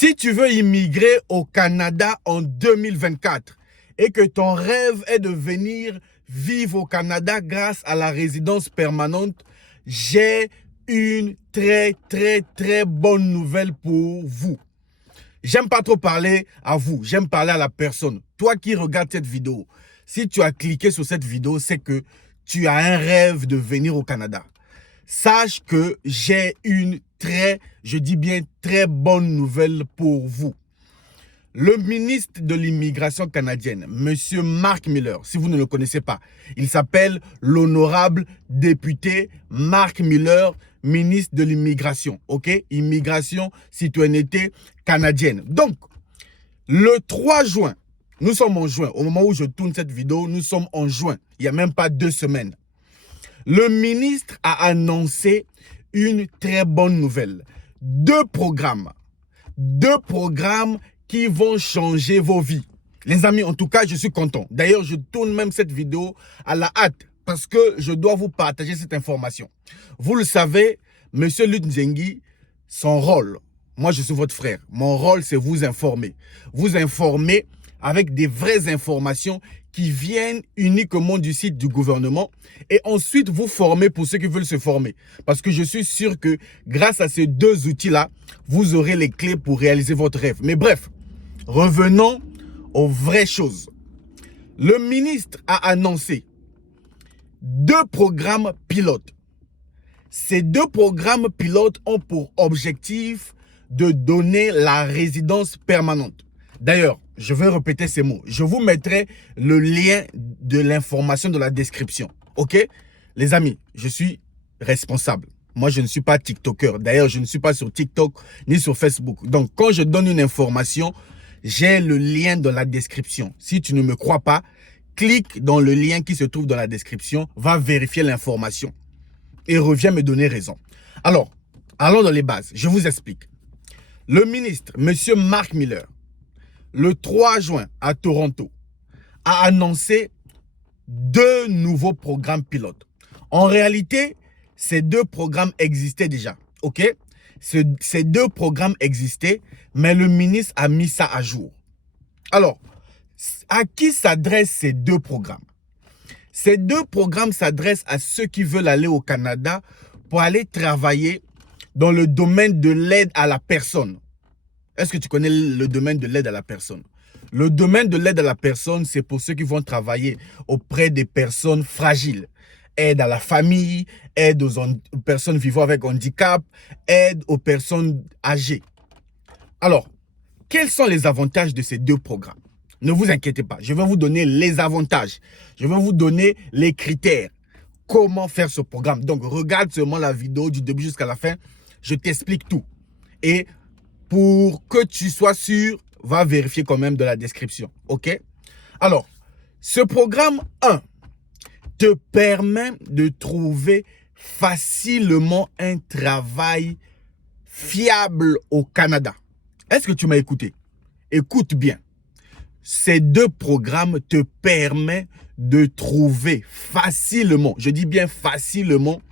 Si tu veux immigrer au Canada en 2024 et que ton rêve est de venir vivre au Canada grâce à la résidence permanente, j'ai une très bonne nouvelle pour vous. J'aime pas trop parler à vous, j'aime parler à la personne. Toi qui regardes cette vidéo, si tu as cliqué sur cette vidéo, c'est que tu as un rêve de venir au Canada. Sache que j'ai une je dis bien très bonne nouvelle pour vous. Le ministre de l'immigration canadienne, M. Marc Miller, si vous ne le connaissez pas, il s'appelle l'honorable député Marc Miller, ministre de l'immigration, ok? Immigration, citoyenneté canadienne. Donc, le 3 juin, nous sommes en juin, au moment où je tourne cette vidéo, nous sommes en juin, il n'y a même pas 2 semaines. Le ministre a annoncé une très bonne nouvelle. Deux programmes qui vont changer vos vies. Les amis, en tout cas, je suis content. D'ailleurs, je tourne même cette vidéo à la hâte parce que je dois vous partager cette information. Vous le savez, M. Lut Nzengi, son rôle, moi je suis votre frère, mon rôle c'est vous informer. Vous informer avec des vraies informations qui viennent uniquement du site du gouvernement et ensuite vous former pour ceux qui veulent se former. Parce que je suis sûr que grâce à ces deux outils-là, vous aurez les clés pour réaliser votre rêve. Mais bref, revenons aux vraies choses. Le ministre a annoncé 2 programmes pilotes. Ces 2 programmes pilotes ont pour objectif de donner la résidence permanente. D'ailleurs, je vais répéter ces mots. Je vous mettrai le lien de l'information dans la description. Ok? Les amis, je suis responsable. Moi, je ne suis pas TikToker. D'ailleurs, je ne suis pas sur TikTok ni sur Facebook. Donc, quand je donne une information, j'ai le lien dans la description. Si tu ne me crois pas, clique dans le lien qui se trouve dans la description, va vérifier l'information et reviens me donner raison. Alors, allons dans les bases. Je vous explique. Le ministre, M. Marc Miller, le 3 juin à Toronto, a annoncé 2 nouveaux programmes pilotes. En réalité, ces 2 programmes existaient déjà. Ok? Ces 2 programmes existaient, mais le ministre a mis ça à jour. Alors, à qui s'adressent ces 2 programmes? Ces 2 programmes s'adressent à ceux qui veulent aller au Canada pour aller travailler dans le domaine de l'aide à la personne. Est-ce que tu connais le domaine de l'aide à la personne? Le domaine de l'aide à la personne, c'est pour ceux qui vont travailler auprès des personnes fragiles. Aide à la famille, aide aux personnes vivant avec handicap, aide aux personnes âgées. Alors, quels sont les avantages de ces 2 programmes? Ne vous inquiétez pas, je vais vous donner les avantages. Je vais vous donner les critères. Comment faire ce programme? Donc, regarde seulement la vidéo du début jusqu'à la fin. Je t'explique tout. Et pour que tu sois sûr, va vérifier quand même dans la description. OK? Alors, ce programme 1 te permet de trouver facilement un travail fiable au Canada. Est-ce que tu m'as écouté? Écoute bien. Ces 2 programmes te permettent de trouver facilement, je dis bien facilement,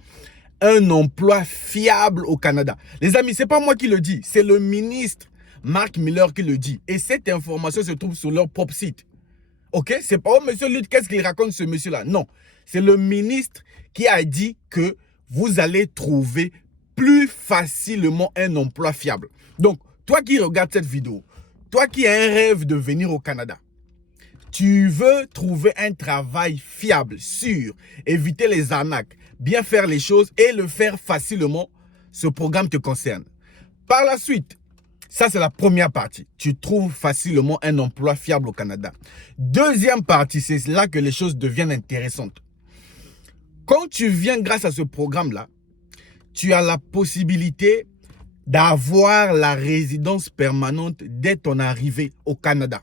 un emploi fiable au Canada. Les amis, ce n'est pas moi qui le dis, c'est le ministre Marc Miller qui le dit. Et cette information se trouve sur leur propre site. Ok? C'est pas, oh, monsieur Lut, qu'est-ce qu'il raconte ce monsieur-là? Non, c'est le ministre qui a dit que vous allez trouver plus facilement un emploi fiable. Donc, toi qui regardes cette vidéo, toi qui as un rêve de venir au Canada, tu veux trouver un travail fiable, sûr, éviter les arnaques, bien faire les choses et le faire facilement, ce programme te concerne. Par la suite, ça c'est la première partie. Tu trouves facilement un emploi fiable au Canada. Deuxième partie, c'est là que les choses deviennent intéressantes. Quand tu viens grâce à ce programme-là, tu as la possibilité d'avoir la résidence permanente dès ton arrivée au Canada.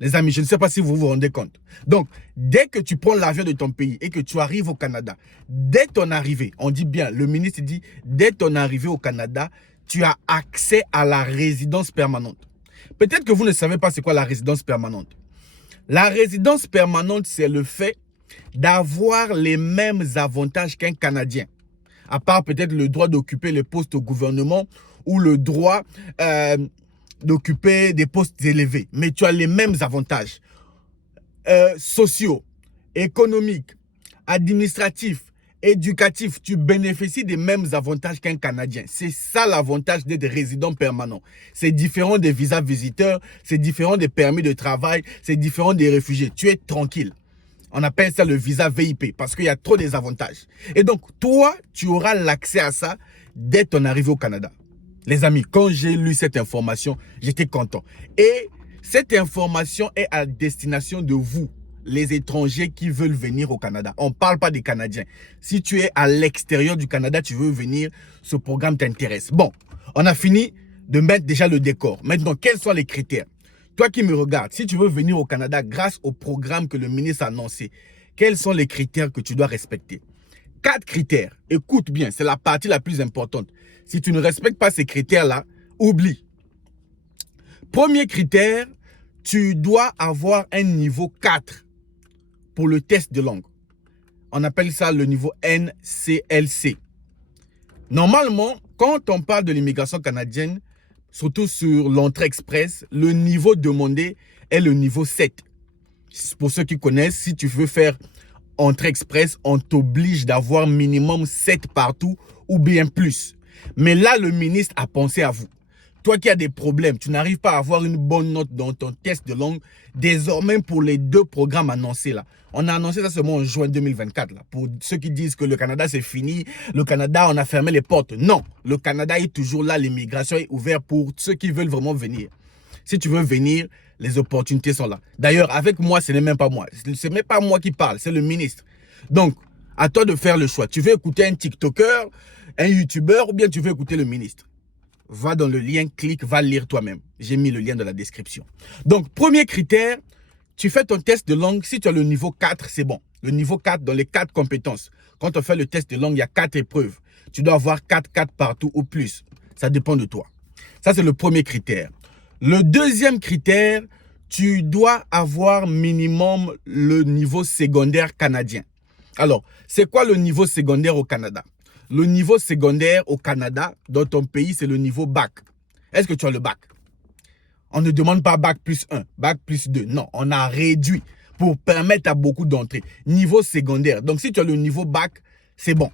Les amis, je ne sais pas si vous vous rendez compte. Donc, dès que tu prends l'avion de ton pays et que tu arrives au Canada, dès ton arrivée, on dit bien, le ministre dit, dès ton arrivée au Canada, tu as accès à la résidence permanente. Peut-être que vous ne savez pas c'est quoi la résidence permanente. La résidence permanente, c'est le fait d'avoir les mêmes avantages qu'un Canadien. À part peut-être le droit d'occuper les postes au gouvernement ou le droit d'occuper des postes élevés, mais tu as les mêmes avantages sociaux, économiques, administratifs, éducatifs. Tu bénéficies des mêmes avantages qu'un Canadien. C'est ça l'avantage d'être résident permanent. C'est différent des visas visiteurs, c'est différent des permis de travail, c'est différent des réfugiés. Tu es tranquille. On appelle ça le visa VIP parce qu'il y a trop des avantages. Et donc, toi, tu auras l'accès à ça dès ton arrivée au Canada. Les amis, quand j'ai lu cette information, j'étais content. Et cette information est à destination de vous, les étrangers qui veulent venir au Canada. On ne parle pas des Canadiens. Si tu es à l'extérieur du Canada, tu veux venir, ce programme t'intéresse. Bon, on a fini de mettre déjà le décor. Maintenant, quels sont les critères? Toi qui me regardes, si tu veux venir au Canada grâce au programme que le ministre a annoncé, quels sont les critères que tu dois respecter? 4 critères. Écoute bien, c'est la partie la plus importante. Si tu ne respectes pas ces critères-là, oublie. Premier critère, tu dois avoir un niveau 4 pour le test de langue. On appelle ça le niveau NCLC. Normalement, quand on parle de l'immigration canadienne, surtout sur l'entrée express, le niveau demandé est le niveau 7. Pour ceux qui connaissent, si tu veux faire entrée express, on t'oblige d'avoir minimum 7 partout ou bien plus. Mais là, le ministre a pensé à vous. Toi qui as des problèmes, tu n'arrives pas à avoir une bonne note dans ton test de langue, désormais pour les 2 programmes annoncés là. On a annoncé ça seulement en juin 2024 là. Pour ceux qui disent que le Canada c'est fini, le Canada on a fermé les portes. Non, le Canada est toujours là, l'immigration est ouverte pour ceux qui veulent vraiment venir. Si tu veux venir, les opportunités sont là. D'ailleurs, avec moi, ce n'est même pas moi. Ce n'est même pas moi qui parle, c'est le ministre. Donc, à toi de faire le choix. Tu veux écouter un TikToker, un YouTuber ou bien tu veux écouter le ministre? Va dans le lien, clique, va lire toi-même. J'ai mis le lien dans la description. Donc, premier critère, tu fais ton test de langue. Si tu as le niveau 4, c'est bon. Le niveau 4 dans les 4 compétences. Quand on fait le test de langue, il y a 4 épreuves. Tu dois avoir 4 partout ou plus. Ça dépend de toi. Ça, c'est le premier critère. Le deuxième critère, tu dois avoir minimum le niveau secondaire canadien. Alors, c'est quoi le niveau secondaire au Canada? Le niveau secondaire au Canada, dans ton pays, c'est le niveau bac. Est-ce que tu as le bac? On ne demande pas bac plus 1, bac plus 2. Non, on a réduit pour permettre à beaucoup d'entrer. Niveau secondaire. Donc, si tu as le niveau bac, c'est bon.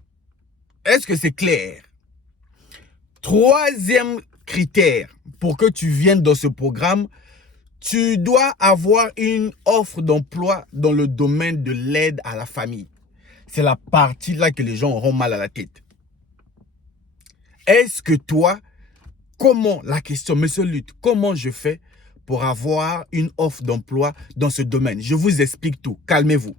Est-ce que c'est clair? Troisième critère pour que tu viennes dans ce programme, tu dois avoir une offre d'emploi dans le domaine de l'aide à la famille. C'est la partie là que les gens auront mal à la tête. Est-ce que toi, comment, la question, monsieur Lutte, comment je fais pour avoir une offre d'emploi dans ce domaine? Je vous explique tout, calmez-vous.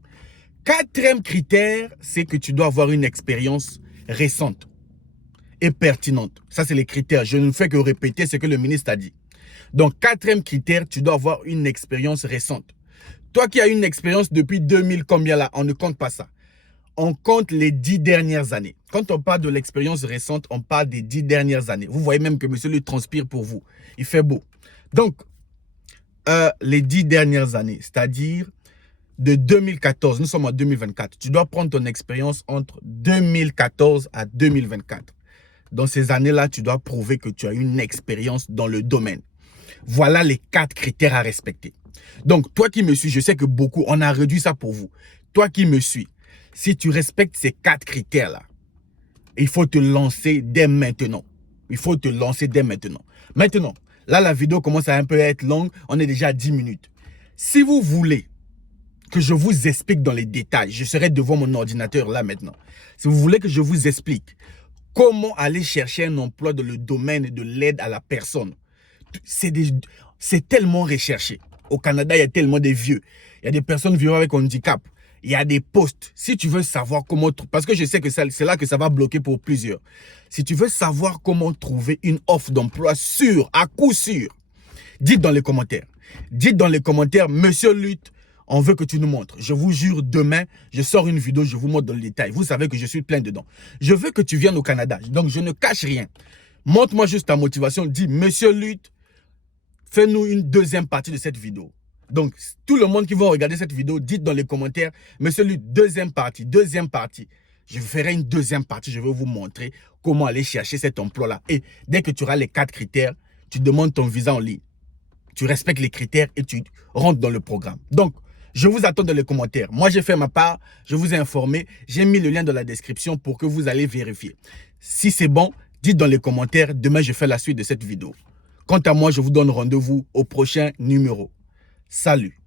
Quatrième critère, c'est que tu dois avoir une expérience récente et pertinente. Ça, c'est les critères. Je ne fais que répéter ce que le ministre a dit. Donc, quatrième critère, tu dois avoir une expérience récente. Toi qui as une expérience depuis 2000, combien là? On ne compte pas ça. On compte les 10 dernières années. Quand on parle de l'expérience récente, on parle des 10 dernières années. Vous voyez même que monsieur lui transpire pour vous. Il fait beau. Donc, les 10 dernières années, c'est-à-dire de 2014, nous sommes en 2024. Tu dois prendre ton expérience entre 2014 à 2024. Dans ces années-là, tu dois prouver que tu as une expérience dans le domaine. Voilà les 4 critères à respecter. Donc, toi qui me suis, je sais que beaucoup, on a réduit ça pour vous. Toi qui me suis, si tu respectes ces 4 critères-là, il faut te lancer dès maintenant. Il faut te lancer dès maintenant. Maintenant, là, la vidéo commence à un peu être longue. On est déjà à 10 minutes. Si vous voulez que je vous explique dans les détails, je serai devant mon ordinateur là maintenant. Si vous voulez que je vous explique comment aller chercher un emploi dans le domaine de l'aide à la personne, c'est tellement recherché. Au Canada, il y a tellement de vieux. Il y a des personnes vivant avec handicap. Il y a des postes. Si tu veux savoir comment... Parce que je sais que c'est là que ça va bloquer pour plusieurs. Si tu veux savoir comment trouver une offre d'emploi sûre, à coup sûr, dites dans les commentaires. Dites dans les commentaires, monsieur Lutte, on veut que tu nous montres. Je vous jure, demain, je sors une vidéo, je vous montre dans le détail. Vous savez que je suis plein dedans. Je veux que tu viennes au Canada. Donc, je ne cache rien. Montre-moi juste ta motivation. Dis, monsieur Lutte, fais-nous une deuxième partie de cette vidéo. Donc, tout le monde qui va regarder cette vidéo, dites dans les commentaires, monsieur Lutte, deuxième partie. Je ferai une deuxième partie, je vais vous montrer comment aller chercher cet emploi-là. Et dès que tu auras les 4 critères, tu demandes ton visa en ligne. Tu respectes les critères et tu rentres dans le programme. Donc, je vous attends dans les commentaires. Moi, j'ai fait ma part, je vous ai informé. J'ai mis le lien dans la description pour que vous allez vérifier. Si c'est bon, dites dans les commentaires. Demain, je fais la suite de cette vidéo. Quant à moi, je vous donne rendez-vous au prochain numéro. Salut!